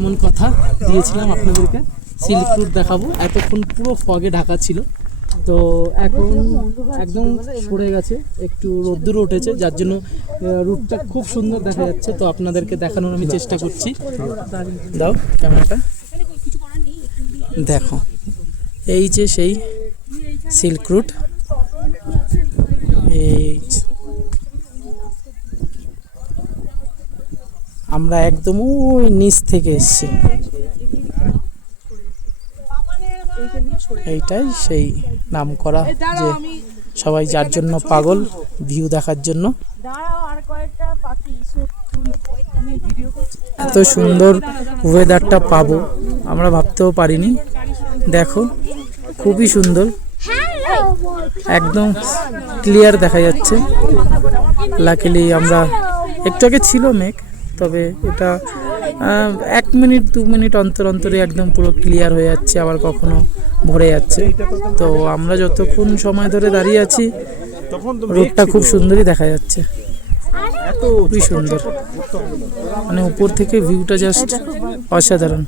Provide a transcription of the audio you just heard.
এমন কথা দিয়েছিলাম আপনাদেরকে, সিল্ক রুট দেখাবো। এতক্ষণ পুরো ফগে ঢাকা ছিল, তো এখন একদম সরে গেছে, একটু রোদ্দুর উঠেছে, যার জন্য রুটটা খুব সুন্দর দেখা যাচ্ছে। তো আপনাদেরকে দেখানোর আমি চেষ্টা করছি। দাও ক্যামেরাটা, দেখো এই যে সেই সিল্ক রুট, এই আমরা একদম ওই নিচ থেকে এসেছি। এইটাই সেই নাম করা, যে সবাই যার জন্য পাগল, ভিউ দেখার জন্য। এত সুন্দর ওয়েদারটা পাবো আমরা ভাবতেও পারিনি। দেখো খুবই সুন্দর, একদম ক্লিয়ার দেখা যাচ্ছে। লাকিলি আমরা একটু আগে ছিল মেঘ, তবে এটা 1 মিনিট 2 মিনিট অন্তর অন্তরে একদম পুরো ক্লিয়ার হয়ে যাচ্ছে, আবার কখনো ভরে যাচ্ছে। তো আমরা যতক্ষণ সময় ধরে দাঁড়িয়ে আছি, রোডটা খুব সুন্দরই দেখা যাচ্ছে, খুবই সুন্দর, মানে উপর থেকে ভিউটা জাস্ট অসাধারণ।